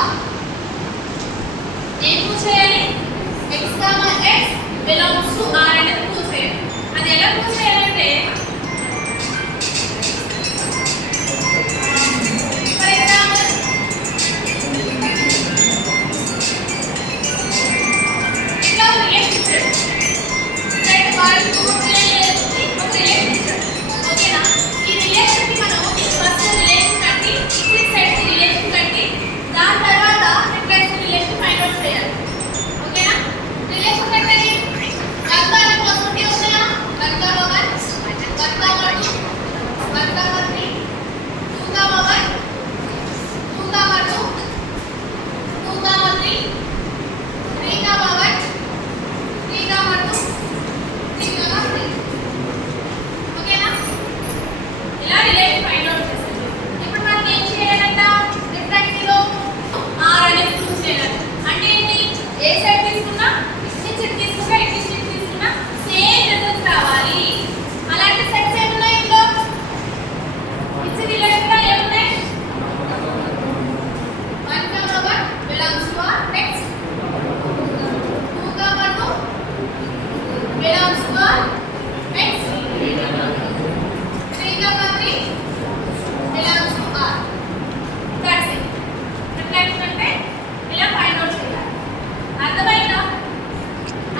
R. ఏం ప్రూవ్ చేయాలి? x, x belongs to R అనేది ప్రూవ్ చేయాలి. అది ఎలా ప్రూవ్ చేయాలంటే ఫర్ ఎగ్జాంపుల్ ఇట్లా రిలేషన్ ఇచ్చాడు. సెట్ వాళ్ళు ఒక రిలేషన్ ఇచ్చాడు. ఓకేనా? ఈ రిలేషన్ కి మనం ఫస్ట్ రిలేషన్ కట్టి ఇచ్చిన సెట్ కి రిలేషన్ కట్టి దాని తర్వాత రిఫరెన్స్ రిలేషన్ ఫైండ్ అవుట్ చేయాలి. ఓకేనా? రిలేషన్ కట్టండి. 1 అనే పాసిబిలిటీ ఉందా? 1 1 1 2 1 3 2 1 2 2 2 3 3 1 3 2 3 ఓకేనా? ఇలా రిలేషన్ ఫైండ్ అవుట్ చేస్తాం. ఇప్పుడు మనం ఏం చేయాలంట? రిఫరెన్స్లో R అనేది ప్రూవ్ చేయాలి. అంటే ఏంటి? ఏ సైడ్ తీసుకున్నా ఇచ్చిన సెట్ తీసుకున్నా ఇచ్చిన సెట్ తీసుకున్నా సేమ్ రిజల్ట్స్ రావాలి. అలాంటి సెట్స్ ఏమున్నాయి ఇందులో? ఇచ్చిన రిలేషన్లో ఏమున్నాయి? 1 1 belongs to R. Next 2 2 belongs to R. Next 3 3 belongs to R. That's it. Reflection అంటే ఇలా ఫైండ్ అవుట్ చేయాలి. అర్థమైందా?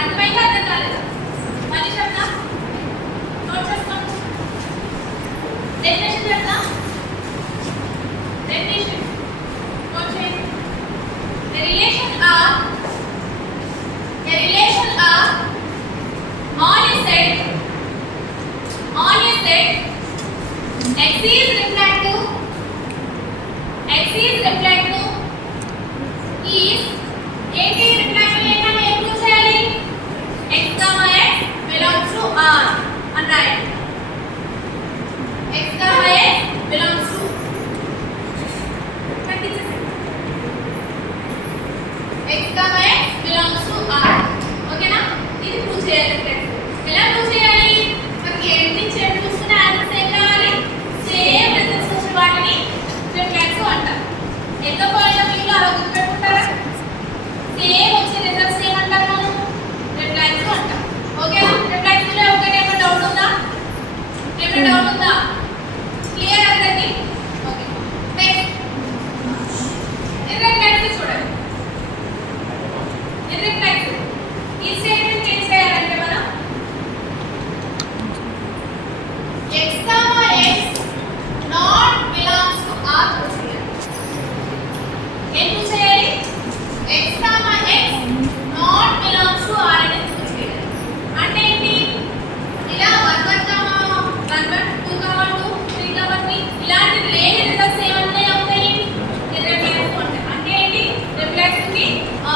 అర్థమైందా? అర్థం కాలేదా? మళ్ళీ చెప్తా. నోట్ చేసుకోండి. డెఫినేషన్ చెప్తా. డెఫినేషన్ నోట్ చేయండి. A relation R on a set X is reflective is ఏంటి? రిఫ్లెక్టివ్ ఏంటంటే ఏం ప్రూవ్ చేయాలి? x, x belongs to R అని రాయండి. x, x belongs to x, x belongs to R. ఓకేనా? ఇది ప్రూవ్ చేయాలి. ఎలా ప్రూవ్ చేయాలి? మనకి ఎన్ని చెడు చూసుకునే ఆన్సర్స్ ఏం కావాలి? సేమ్ రిజల్ట్స్ వచ్చే వాటిని రిఫ్లెక్టివ్ అంటారు. ఎంత పాయింట్ ఆఫ్ వ్యూలో అలా గుర్తుపెట్టుకుంటారా? సేమ్ వచ్చే రిజల్ట్స్ ఏమంటారు మనం? రిఫ్లెక్టివ్ అంటాం. ఓకేనా? రిఫ్లెక్టివ్లో ఒకటి ఏమైనా డౌట్ ఉందా? ఏమైనా డౌట్ ఉందా? క్లియర్ అందరికీ? ఓకే. నెక్స్ట్ ఇర్రిఫ్లెక్టివ్ చూడండి. ఇర్రిఫ్లెక్టివ్ ఈ స్టేట్మెంట్ ఏం చేయాలంటే మనం x, x not belongs to R prove చేయాలి. ఏం ప్రూవ్ చేయాలి? x, x not belongs to R అనేది ప్రూవ్ చేయాలి. అంటే ఏంటి? ఇలా 1 1 1 2 2 3 3 ఇలాంటి లేని రిజల్ట్స్ ఏమన్నా అవుతాయి? ఇర్రిఫ్లెక్టివ్ ఉంటాయి. అంటే ఏంటి? రిఫ్లెక్టివ్ కి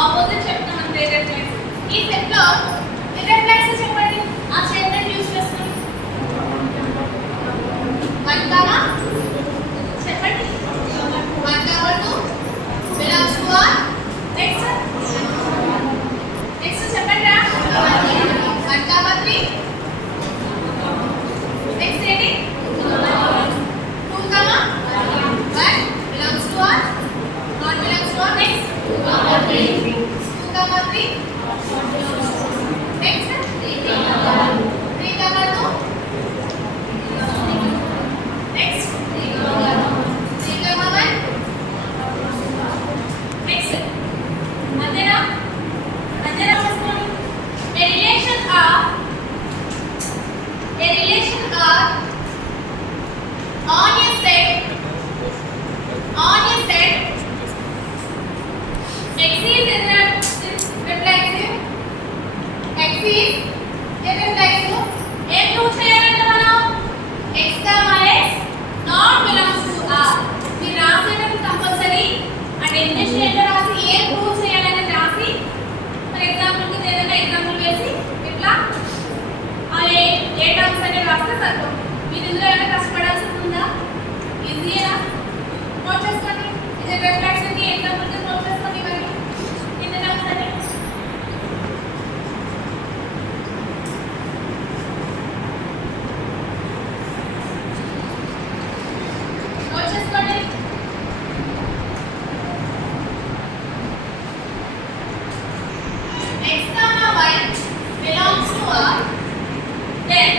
ఆపోజిట్ చెప్తాం అంతే. ఇర్రిఫ్లెక్టివ్ ఈ సెట్ లో ఇర్రిఫ్లెక్టివ్ చెప్పండి. ఆ స్టేట్మెంట్ యూస్ చేస్తాం. 1 చెప్పండి. 1 2 belongs to R. Next చెప్పండి రా. 1 3 నెక్స్ట్ ఏంటి? 2 1 belongs to R. Not belongs to R. Next 2 3 next 3 2 next 3 1 next అంతేనా? చేసుకోండి. A relation R on a set X is reflexive ఏం ప్రూవ్ చేయాలంటే మనం x, x not belongs to R. మీరు రాసేటప్పుడు కంపల్సరీ ఆ డెఫినేషన్ ఏంటో రాసి ఏం ప్రూవ్ చేయాలని రాసి ఫర్ ఎగ్జాంపుల్ కి ఏదైనా ఎగ్జాంపుల్ వేసి ఇట్లా ఏ టర్మ్స్ అనేవి రాస్తే సరిపోతుంది. మీరు ఇందులో ఏమైనా కష్టపడాల్సి ఉందా? ఈజీగా నోట్ చేసుకోండి. ఇది రిఫ్లెక్షన్ కి ఎగ్జాంపుల్ కి నోట్ చేసుకోండి. ఇవన్నీ కింద టర్మ్స్ అన్ని నోట్ చేసుకోండి. belongs to R, then